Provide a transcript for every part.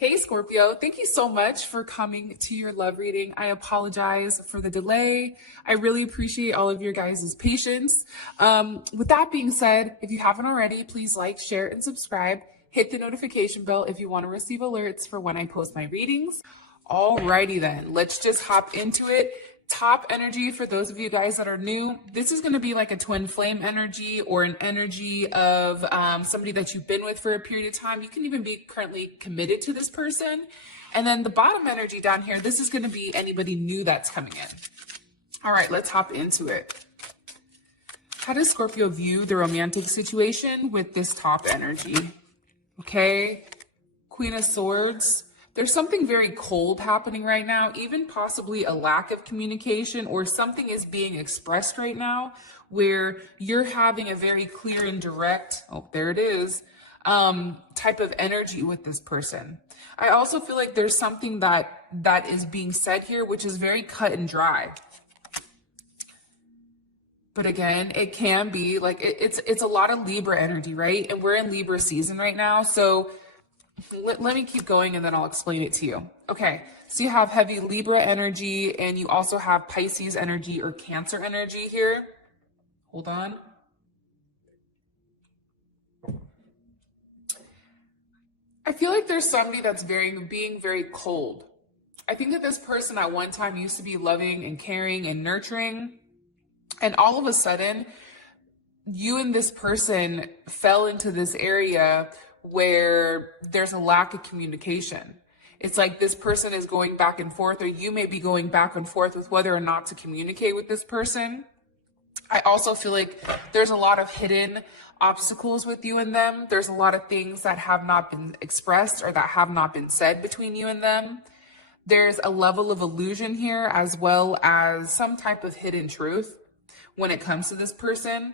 Hey Scorpio, thank you so much for coming to your love reading. I apologize for the delay. I really appreciate all of your guys' patience. With that being said, if you haven't already, please like, share, and subscribe. Hit the notification bell if you want to receive alerts for when I post my readings. Alrighty then, let's just hop into it. Top energy for those of you guys that are new. This is going to be like a twin flame energy or an energy of somebody that you've been with for a period of time. You can even be currently committed to this person. And then the bottom energy down here, this is going to be anybody new that's coming in. All right, let's hop into it. How does Scorpio view the romantic situation with this top energy? Okay, Queen of Swords. There's something very cold happening right now, even possibly a lack of communication, or something is being expressed right now where you're having a very clear and direct, oh, there it is, type of energy with this person. I also feel like there's something that is being said here, which is very cut and dry. But again, it can be like, it's a lot of Libra energy, right? And we're in Libra season right now. So let me keep going and then I'll explain it to you. Okay, so you have heavy Libra energy and you also have Pisces energy or Cancer energy here. Hold on. I feel like there's somebody that's being very cold. I think that this person at one time used to be loving and caring and nurturing. And all of a sudden, you and this person fell into this area where there's a lack of communication. It's like this person is going back and forth, or you may be going back and forth with whether or not to communicate with this person. I also feel like there's a lot of hidden obstacles with you and them. There's a lot of things that have not been expressed or that have not been said between you and them. There's a level of illusion here, as well as some type of hidden truth when it comes to this person.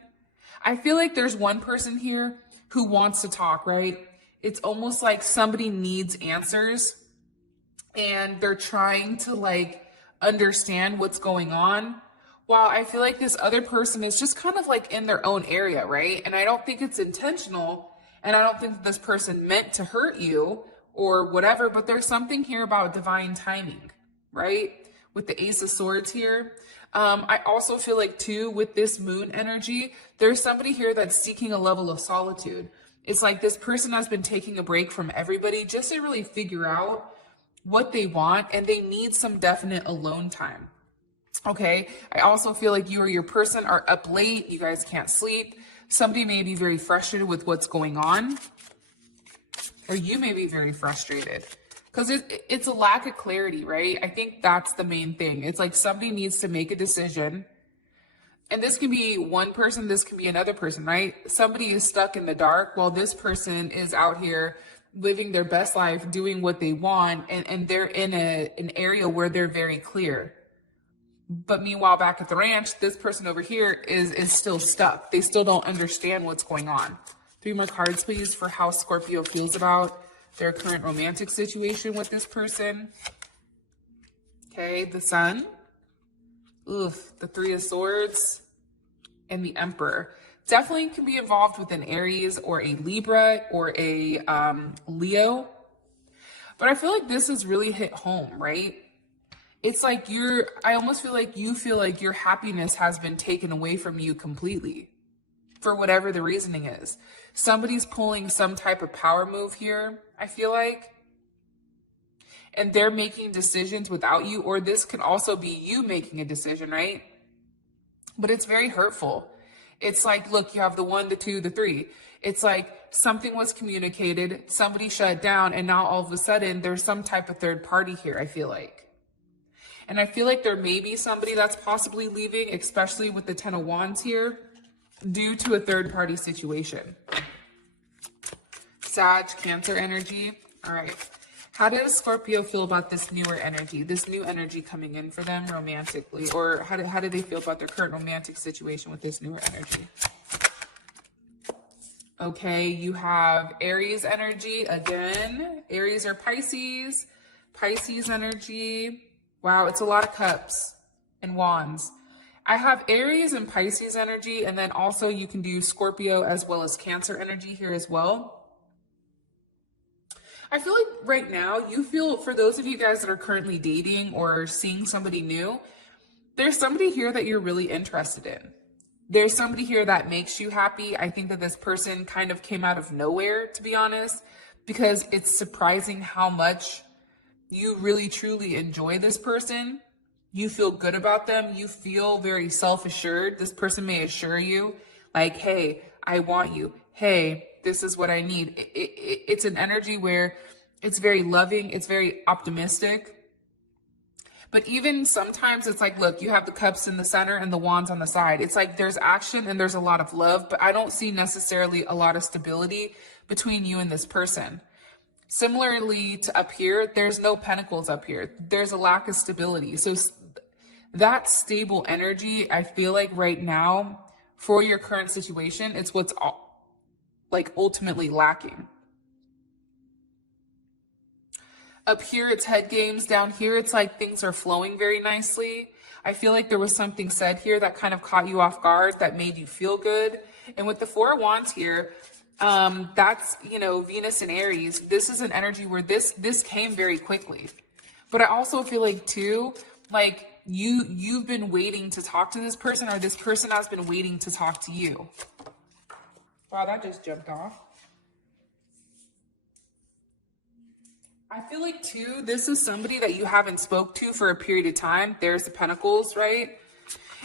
I feel like there's one person here who wants to talk, right? It's almost like somebody needs answers and they're trying to like understand what's going on. While I feel like this other person is just kind of like in their own area, right? And I don't think it's intentional. And I don't think that this person meant to hurt you or whatever, but there's something here about divine timing, right? With the Ace of Swords here. I also feel like too, with this moon energy, there's somebody here that's seeking a level of solitude. It's like this person has been taking a break from everybody just to really figure out what they want, and they need some definite alone time. Okay. I also feel like you or your person are up late. You guys can't sleep. Somebody may be very frustrated with what's going on, or you may be very frustrated. Because it's a lack of clarity, right? I think that's the main thing. It's like somebody needs to make a decision. And this can be one person, this can be another person, right? Somebody is stuck in the dark while this person is out here living their best life, doing what they want, and they're in an area where they're very clear. But meanwhile, back at the ranch, this person over here is still stuck. They still don't understand what's going on. 3 more cards, please, for how Scorpio feels about their current romantic situation with this person. Okay, the Sun. Oof, the 3 of Swords. And the Emperor. Definitely can be involved with an Aries or a Libra or a Leo. But I feel like this has really hit home, right? It's like I almost feel like you feel like your happiness has been taken away from you completely. For whatever the reasoning is. Somebody's pulling some type of power move here, I feel like. And they're making decisions without you, or this could also be you making a decision, right? But it's very hurtful. It's like, look, you have the 1, the 2, the 3. It's like something was communicated, somebody shut down, and now all of a sudden there's some type of third party here, I feel like. And I feel like there may be somebody that's possibly leaving, especially with the 10 of Wands here, due to a third party situation. Sag, Cancer energy. All right. How does Scorpio feel about this newer energy, this new energy coming in for them romantically? Or how do they feel about their current romantic situation with this newer energy? Okay, you have Aries energy again. Aries or Pisces. Pisces energy. Wow, it's a lot of cups and wands. I have Aries and Pisces energy, and then also you can do Scorpio as well as Cancer energy here as well. I feel like right now you feel, for those of you guys that are currently dating or seeing somebody new, there's somebody here that you're really interested in. There's somebody here that makes you happy. I think that this person kind of came out of nowhere, to be honest, because it's surprising how much you really truly enjoy this person. You feel good about them. You feel very self-assured. This person may assure you, like, hey, I want you. Hey, this is what I need. It's an energy where it's very loving. It's very optimistic. But even sometimes it's like, look, you have the cups in the center and the wands on the side. It's like there's action and there's a lot of love, but I don't see necessarily a lot of stability between you and this person. Similarly to up here, there's no pentacles up here. There's a lack of stability. So that stable energy, I feel like right now for your current situation, it's what's like ultimately lacking. Up here, it's head games. Down here, it's like things are flowing very nicely. I feel like there was something said here that kind of caught you off guard, that made you feel good. And with the Four of Wands here, that's, you know, Venus and Aries. This is an energy where this came very quickly. But I also feel like too, like you've been waiting to talk to this person, or this person has been waiting to talk to you. Wow, that just jumped off. I feel like too, this is somebody that you haven't spoke to for a period of time. There's the Pentacles, right?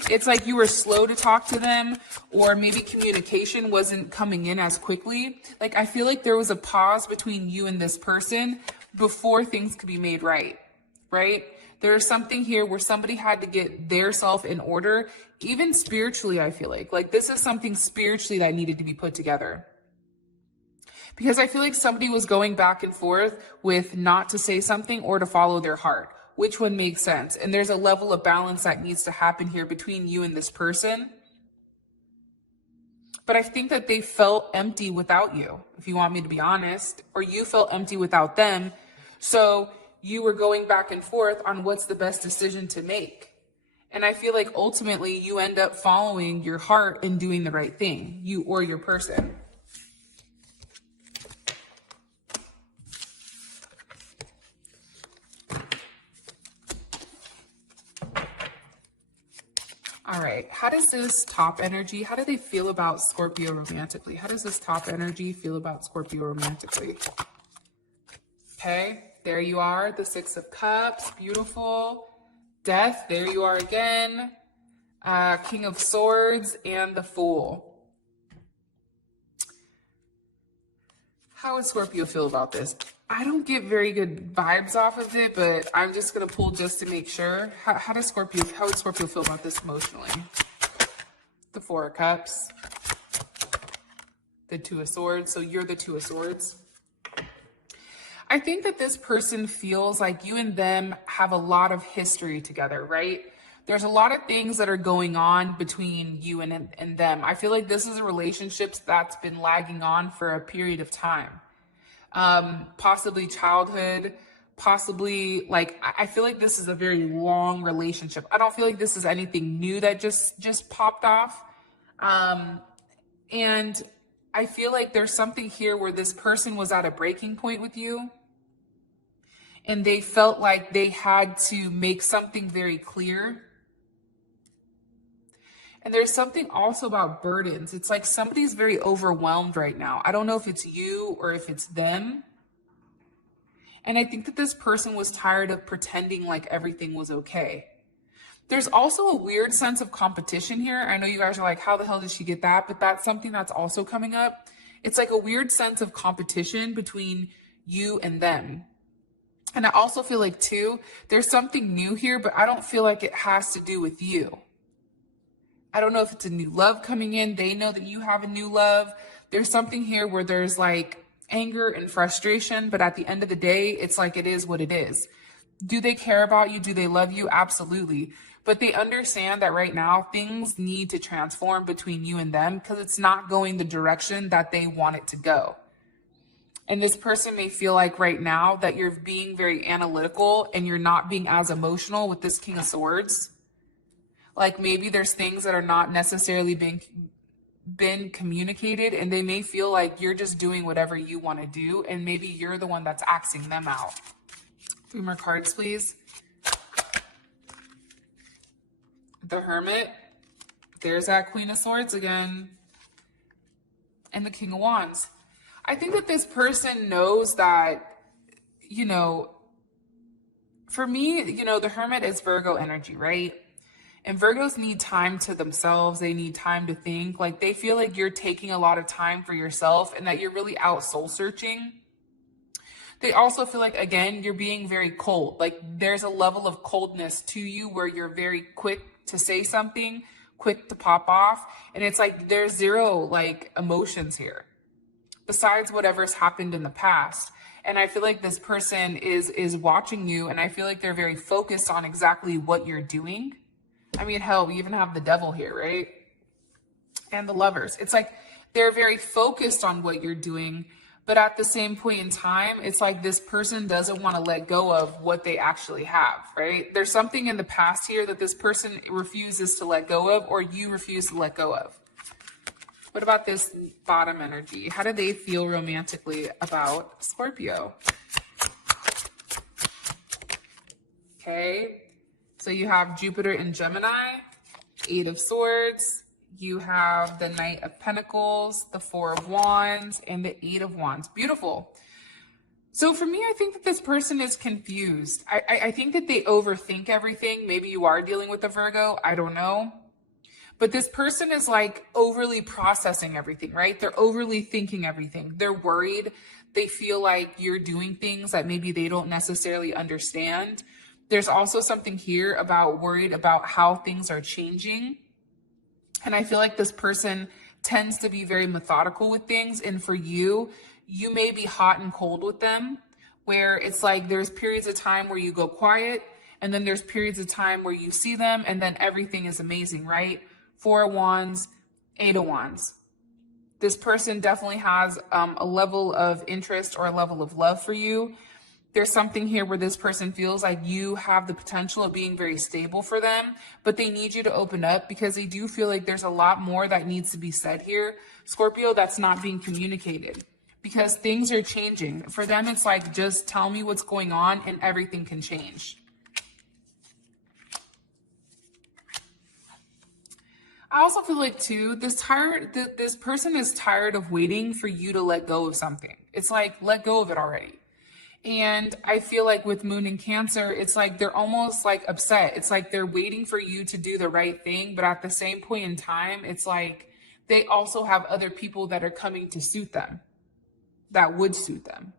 It's like you were slow to talk to them, or maybe communication wasn't coming in as quickly. Like, I feel like there was a pause between you and this person before things could be made right, right? There's something here where somebody had to get their self in order, even spiritually, I feel like this is something spiritually that needed to be put together. Because I feel like somebody was going back and forth with not to say something or to follow their heart. Which one makes sense? And there's a level of balance that needs to happen here between you and this person. But I think that they felt empty without you, if you want me to be honest, or you felt empty without them. So you were going back and forth on what's the best decision to make. And I feel like ultimately you end up following your heart and doing the right thing, you or your person. All right, how does this top energy, how do they feel about Scorpio romantically? How does this top energy feel about Scorpio romantically? Okay, there you are, the Six of Cups, beautiful. Death, there you are again. King of Swords and the Fool. How would Scorpio feel about this? I don't get very good vibes off of it, but I'm just going to pull just to make sure. How would Scorpio feel about this emotionally? The Four of Cups. The Two of Swords. So you're the Two of Swords. I think that this person feels like you and them have a lot of history together, right? There's a lot of things that are going on between you and them. I feel like this is a relationship that's been lagging on for a period of time. Possibly childhood, possibly like, I feel like this is a very long relationship. I don't feel like this is anything new that just popped off. And I feel like there's something here where this person was at a breaking point with you, and they felt like they had to make something very clear. And there's something also about burdens. It's like somebody's very overwhelmed right now. I don't know if it's you or if it's them. And I think that this person was tired of pretending like everything was okay. There's also a weird sense of competition here. I know you guys are like, how the hell did she get that? But that's something that's also coming up. It's like a weird sense of competition between you and them. And I also feel like too, there's something new here, but I don't feel like it has to do with you. I don't know if it's a new love coming in. They know that you have a new love. There's something here where there's like anger and frustration, but at the end of the day, it's like it is what it is. Do they care about you? Do they love you? Absolutely. But they understand that right now things need to transform between you and them because it's not going the direction that they want it to go. And this person may feel like right now that you're being very analytical and you're not being as emotional with this King of Swords. Like maybe there's things that are not necessarily been communicated, and they may feel like you're just doing whatever you want to do, and maybe you're the one that's axing them out. 3 more cards, please. The Hermit. There's that Queen of Swords again. And the King of Wands. I think that this person knows that, you know, for me, you know, the Hermit is Virgo energy, right? And Virgos need time to themselves. They need time to think. Like, they feel like you're taking a lot of time for yourself and that you're really out soul searching. They also feel like, again, you're being very cold. Like, there's a level of coldness to you where you're very quick to say something, quick to pop off. And it's like there's zero like emotions here besides whatever's happened in the past. And I feel like this person is watching you, and I feel like they're very focused on exactly what you're doing. I mean, hell, we even have the Devil here, right? And the Lovers. It's like they're very focused on what you're doing, but at the same point in time, it's like this person doesn't want to let go of what they actually have, right? There's something in the past here that this person refuses to let go of, or you refuse to let go of. What about this bottom energy? How do they feel romantically about Scorpio? Okay, so you have Jupiter in Gemini, 8 of Swords. You have the Knight of Pentacles, the 4 of Wands, and the 8 of Wands. Beautiful. So for me, I think that this person is confused. I think that they overthink everything. Maybe you are dealing with a Virgo. I don't know. But this person is like overly processing everything, right? They're overly thinking everything. They're worried. They feel like you're doing things that maybe they don't necessarily understand. There's also something here about worried about how things are changing. And I feel like this person tends to be very methodical with things. And for you, you may be hot and cold with them, where it's like there's periods of time where you go quiet, and then there's periods of time where you see them, and then everything is amazing, right? 4 of Wands, 8 of Wands. This person definitely has a level of interest or a level of love for you. There's something here where this person feels like you have the potential of being very stable for them, but they need you to open up because they do feel like there's a lot more that needs to be said here, Scorpio, that's not being communicated because things are changing. For them, it's like, just tell me what's going on and everything can change. I also feel like too, this person is tired of waiting for you to let go of something. It's like, let go of it already. And I feel like with Moon in Cancer, it's like they're almost like upset. It's like they're waiting for you to do the right thing. But at the same point in time, it's like they also have other people that are coming to suit them, that would suit them.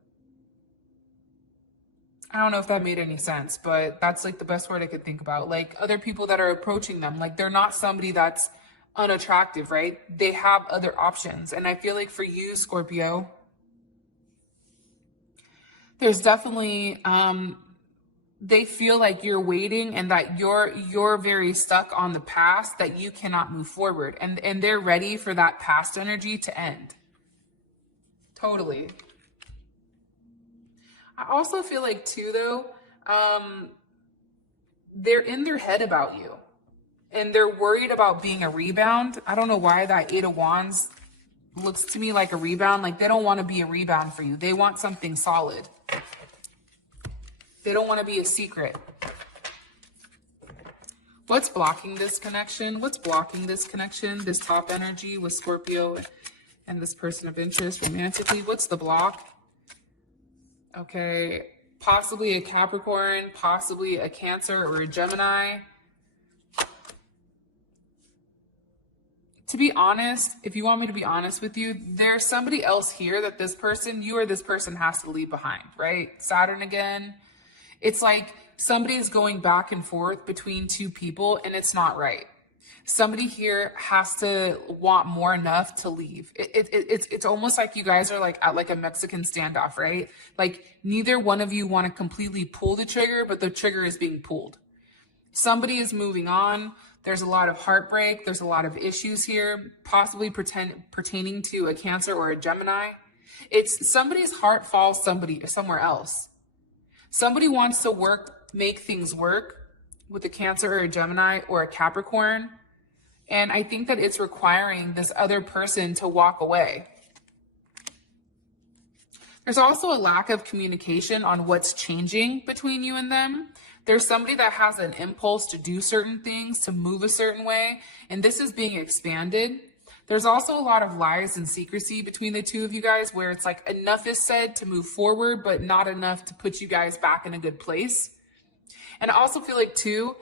I don't know if that made any sense, but that's like the best word I could think about. Like other people that are approaching them, like they're not somebody that's unattractive, right? They have other options. And I feel like for you, Scorpio, there's definitely, they feel like you're waiting and that you're very stuck on the past, that you cannot move forward. And they're ready for that past energy to end. Totally. I also feel like too, though, they're in their head about you and they're worried about being a rebound. I don't know why that 8 of Wands looks to me like a rebound. Like they don't want to be a rebound for you. They want something solid. They don't want to be a secret. What's blocking this connection? What's blocking this connection? This top energy with Scorpio and this person of interest romantically. What's the block? Okay, possibly a Capricorn, possibly a Cancer or a Gemini. To be honest, if you want me to be honest with you, there's somebody else here that this person, you or this person has to leave behind, right? Saturn again. It's like somebody's going back and forth between two people and it's not right. Somebody here has to want more enough to leave. It's almost like you guys are like at like a Mexican standoff, right? Like neither one of you want to completely pull the trigger, but the trigger is being pulled. Somebody is moving on. There's a lot of heartbreak. There's a lot of issues here, possibly pertaining to a Cancer or a Gemini. It's somebody's heart falls somewhere else. Somebody wants to make things work with a Cancer or a Gemini or a Capricorn. And I think that it's requiring this other person to walk away. There's also a lack of communication on what's changing between you and them. There's somebody that has an impulse to do certain things, to move a certain way, and this is being expanded. There's also a lot of lies and secrecy between the two of you guys, where it's like enough is said to move forward, but not enough to put you guys back in a good place. And I also feel like too,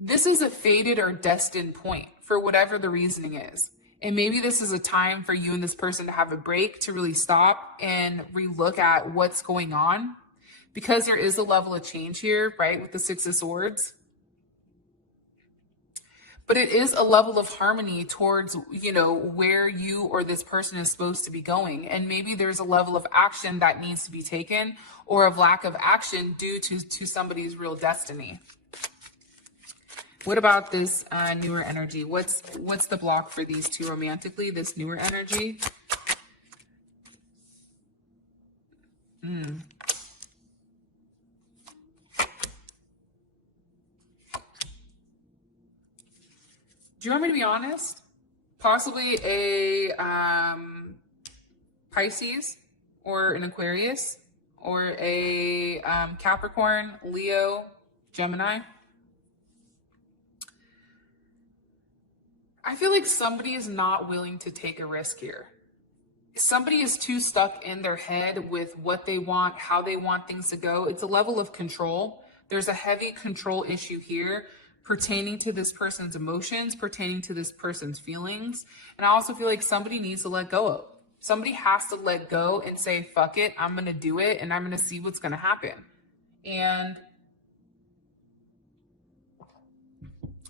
this is a fated or destined point for whatever the reasoning is. And maybe this is a time for you and this person to have a break, to really stop and relook at what's going on, because there is a level of change here, right? With the Six of Swords. But it is a level of harmony towards, you know, where you or this person is supposed to be going. And maybe there's a level of action that needs to be taken, or of lack of action due to somebody's real destiny. What about this newer energy? What's the block for these two romantically, this newer energy? Do you want me to be honest? Possibly a Pisces or an Aquarius or a Capricorn, Leo, Gemini. I feel like somebody is not willing to take a risk here. Somebody is too stuck in their head with what they want, how they want things to go. It's a level of control. There's a heavy control issue here pertaining to this person's emotions, pertaining to this person's feelings. And I also feel like somebody needs to let go of. Somebody has to let go and say, fuck it, I'm going to do it, and I'm going to see what's going to happen. And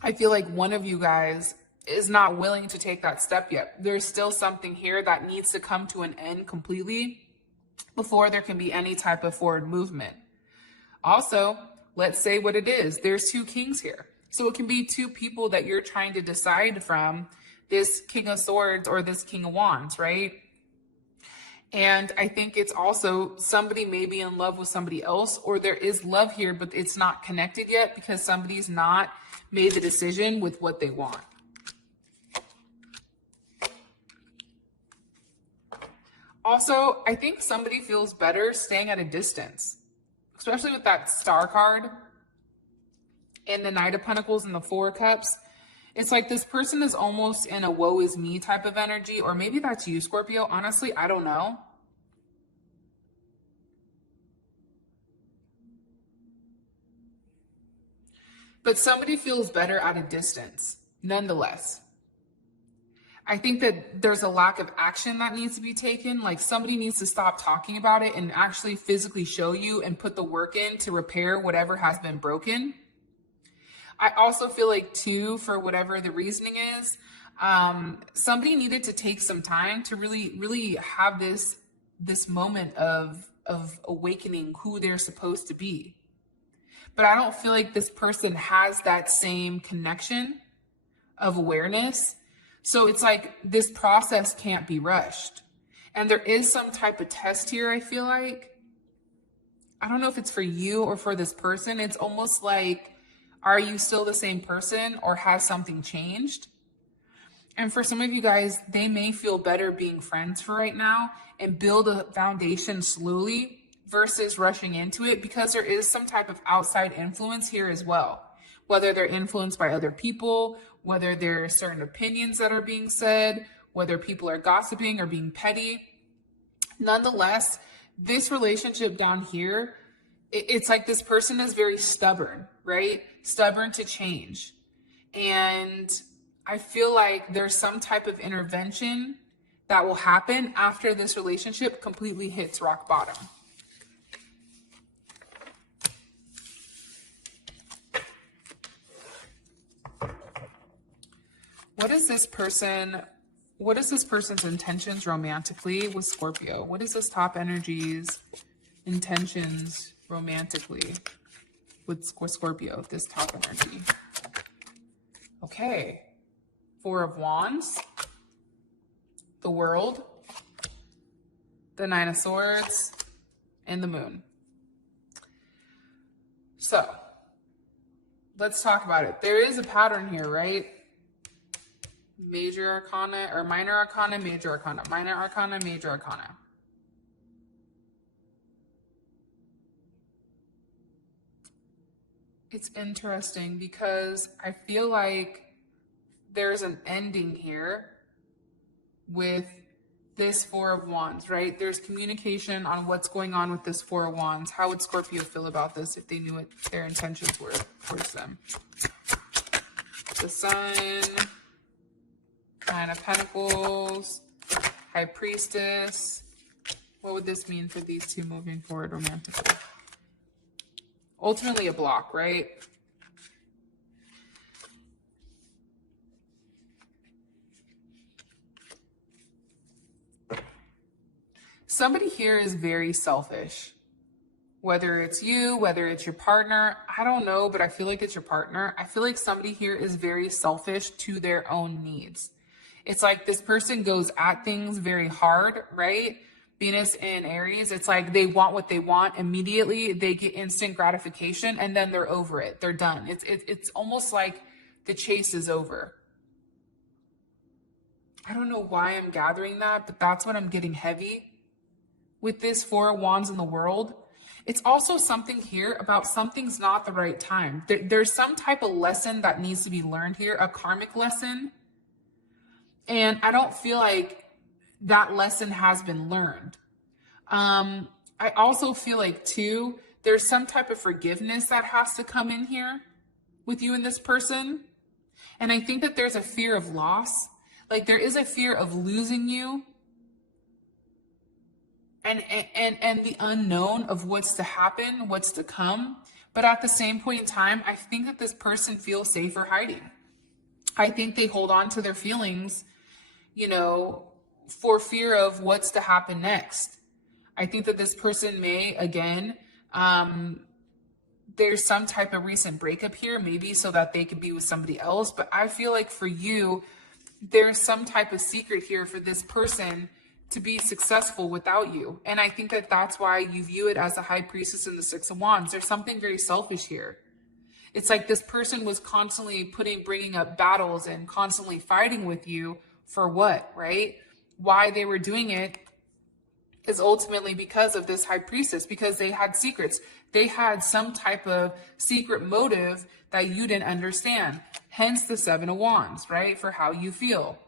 I feel like one of you guys is not willing to take that step yet. There's still something here that needs to come to an end completely before there can be any type of forward movement. Also, let's say what it is. There's two kings here. So it can be two people that you're trying to decide from, this King of Swords or this King of Wands, right? And I think it's also somebody may be in love with somebody else, or there is love here, but it's not connected yet because somebody's not made the decision with what they want. Also, I think somebody feels better staying at a distance, especially with that Star card and the Knight of Pentacles and the Four of Cups. It's like this person is almost in a woe is me type of energy, or maybe that's you, Scorpio. Honestly, I don't know. But somebody feels better at a distance, nonetheless. I think that there's a lack of action that needs to be taken. Like somebody needs to stop talking about it and actually physically show you and put the work in to repair whatever has been broken. I also feel like too, for whatever the reasoning is, somebody needed to take some time to really have this moment of awakening who they're supposed to be. But I don't feel like this person has that same connection of awareness. So it's like this process can't be rushed. And there is some type of test here, I feel like. I don't know if it's for you or for this person. It's almost like, are you still the same person, or has something changed? And for some of you guys, they may feel better being friends for right now and build a foundation slowly versus rushing into it, because there is some type of outside influence here as well. Whether they're influenced by other people, whether there are certain opinions that are being said, whether people are gossiping or being petty. Nonetheless, this relationship down here, it's like this person is very stubborn, right? Stubborn to change. And I feel like there's some type of intervention that will happen after this relationship completely hits rock bottom. What is this person's intentions romantically with Scorpio? What is this top energy's intentions romantically with Scorpio, this top energy? Okay. Four of Wands, the World, the Nine of Swords, and the Moon. So let's talk about it. There is a pattern here, right? Major arcana or minor arcana, major arcana, minor arcana, major arcana. It's interesting because I feel like there's an ending here with this Four of Wands, right? There's communication on what's going on with this Four of Wands. How would Scorpio feel about this if they knew what their intentions were towards them? The Sun, Nine of Pentacles, High Priestess. What would this mean for these two moving forward romantically? Ultimately a block, right? Somebody here is very selfish. Whether it's you, whether it's your partner, I don't know, but I feel like it's your partner. I feel like somebody here is very selfish to their own needs. It's like this person goes at things very hard, right? Venus in Aries, it's like they want what they want immediately. They get instant gratification and then they're over it. They're done. It's almost like the chase is over. I don't know why I'm gathering that, but that's what I'm getting heavy with this Four of Wands in the world. It's also something here about something's not the right time. There's some type of lesson that needs to be learned here, a karmic lesson. And I don't feel like that lesson has been learned. I also feel like too, there's some type of forgiveness that has to come in here with you and this person. And I think that there's a fear of loss. Like there is a fear of losing you. And the unknown of what's to happen, what's to come. But at the same point in time, I think that this person feels safer hiding. I think they hold on to their feelings, you know, for fear of what's to happen next. I think that this person may, again, there's some type of recent breakup here, maybe so that they could be with somebody else. But I feel like for you, there's some type of secret here for this person to be successful without you. And I think that that's why you view it as the High Priestess and the Six of Wands. There's something very selfish here. It's like this person was constantly bringing up battles and constantly fighting with you for what, right? Why they were doing it is ultimately because of this High Priestess, because they had secrets. They had some type of secret motive that you didn't understand. Hence the Seven of Wands, right? For how you feel.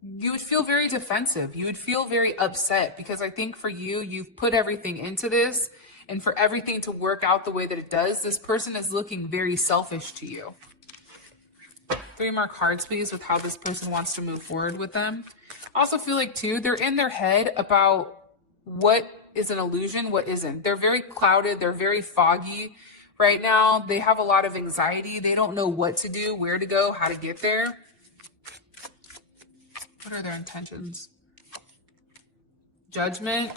You would feel very defensive. You would feel very upset because I think for you, you've put everything into this, and for everything to work out the way that it does, this person is looking very selfish to you. 3 more cards, please, with how this person wants to move forward with them. I also feel like, too, they're in their head about what is an illusion, what isn't. They're very clouded. They're very foggy right now. They have a lot of anxiety. They don't know what to do, where to go, how to get there. What are their intentions? Judgment,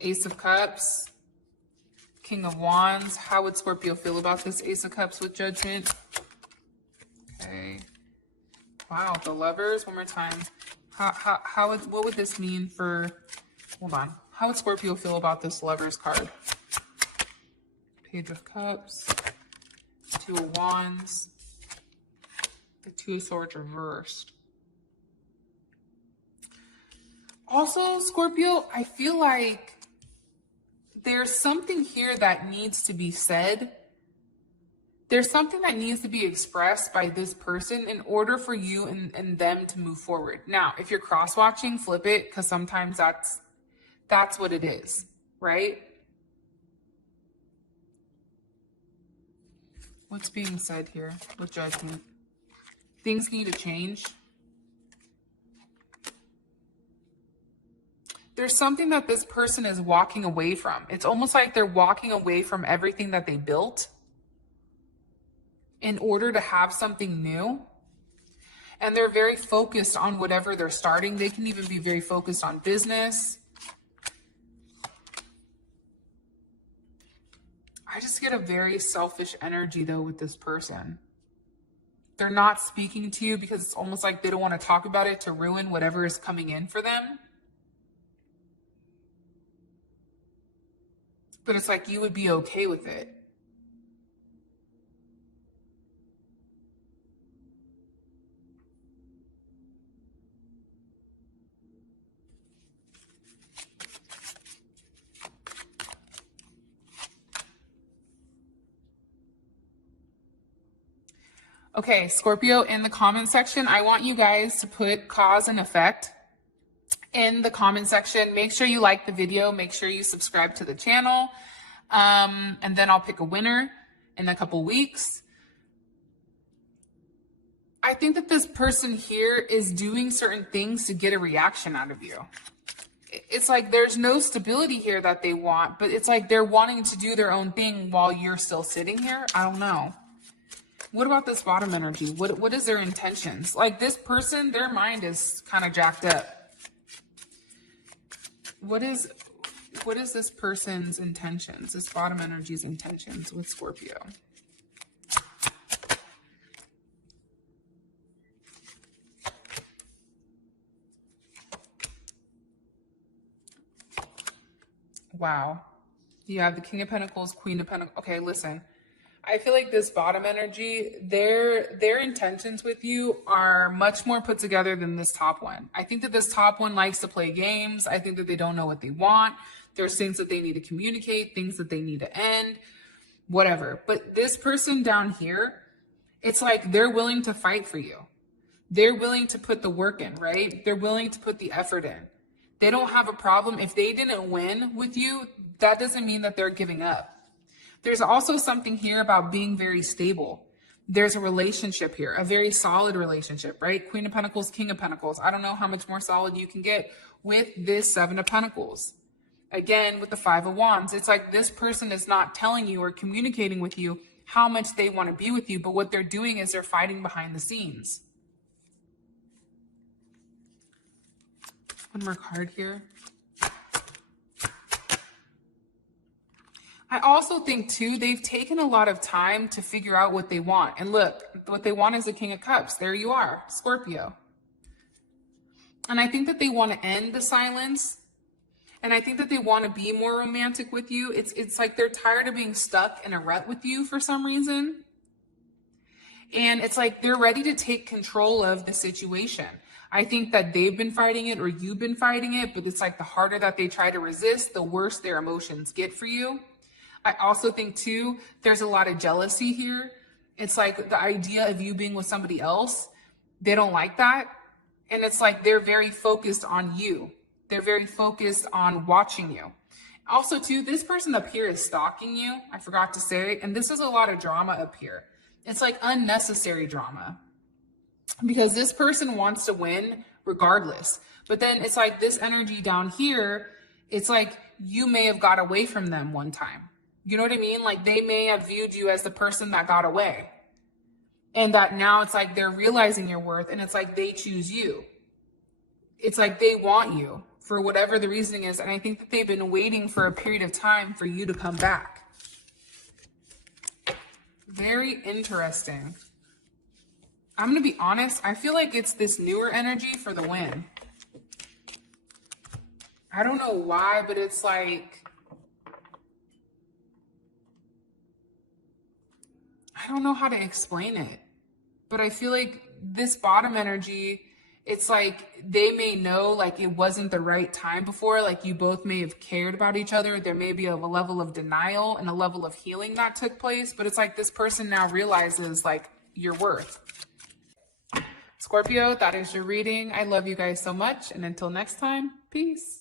Ace of Cups, King of Wands. How would Scorpio feel about this Ace of Cups with Judgment? Okay. Wow, the Lovers. One more time. What would this mean for, hold on. How would Scorpio feel about this Lovers card? Page of Cups, Two of Wands, the Two of Swords reversed. Also, Scorpio, I feel like there's something here that needs to be said. There's something that needs to be expressed by this person in order for you and them to move forward. Now, if you're cross-watching, flip it, because sometimes that's what it is, right? What's being said here with Judgment? Things need to change. There's something that this person is walking away from. It's almost like they're walking away from everything that they built in order to have something new. And they're very focused on whatever they're starting. They can even be very focused on business. I just get a very selfish energy though with this person. They're not speaking to you because it's almost like they don't want to talk about it to ruin whatever is coming in for them. But it's like you would be okay with it. Okay, Scorpio, in the comment section, I want you guys to put cause and effect in the comment section. Make sure you like the video. Make sure you subscribe to the channel. And then I'll pick a winner in a couple weeks. I think that this person here is doing certain things to get a reaction out of you. It's like there's no stability here that they want, but it's like they're wanting to do their own thing while you're still sitting here. I don't know. What about this bottom energy? What is their intentions? Like this person, their mind is kind of jacked up. What is this person's intentions? This bottom energy's intentions with Scorpio. Wow. You have the King of Pentacles, Queen of Pentacles. Okay, listen. I feel like this bottom energy, their intentions with you are much more put together than this top one. I think that this top one likes to play games. I think that they don't know what they want. There's things that they need to communicate, things that they need to end, whatever. But this person down here, it's like they're willing to fight for you. They're willing to put the work in, right? They're willing to put the effort in. They don't have a problem. If they didn't win with you, that doesn't mean that they're giving up. There's also something here about being very stable. There's a relationship here, a very solid relationship, right? Queen of Pentacles, King of Pentacles. I don't know how much more solid you can get with this Seven of Pentacles. Again, with the Five of Wands, it's like this person is not telling you or communicating with you how much they want to be with you, but what they're doing is they're fighting behind the scenes. One more card here. I also think, too, they've taken a lot of time to figure out what they want. And look, what they want is the King of Cups. There you are, Scorpio. And I think that they want to end the silence. And I think that they want to be more romantic with you. It's like they're tired of being stuck in a rut with you for some reason. And it's like they're ready to take control of the situation. I think that they've been fighting it or you've been fighting it, but it's like the harder that they try to resist, the worse their emotions get for you. I also think, too, there's a lot of jealousy here. It's like the idea of you being with somebody else, they don't like that. And it's like they're very focused on you. They're very focused on watching you. Also, too, this person up here is stalking you. I forgot to say, and this is a lot of drama up here. It's like unnecessary drama because this person wants to win regardless. But then it's like this energy down here, it's like you may have got away from them one time. You know what I mean? Like they may have viewed you as the person that got away. And that now it's like they're realizing your worth and it's like they choose you. It's like they want you for whatever the reasoning is. And I think that they've been waiting for a period of time for you to come back. Very interesting. I'm going to be honest. I feel like it's this newer energy for the win. I don't know why, but it's like, I don't know how to explain it, but I feel like this bottom energy, it's like they may know like it wasn't the right time before, like you both may have cared about each other. There may be a level of denial and a level of healing that took place, but it's like this person now realizes like your worth. Scorpio, that is your reading. I love you guys so much. And until next time, peace.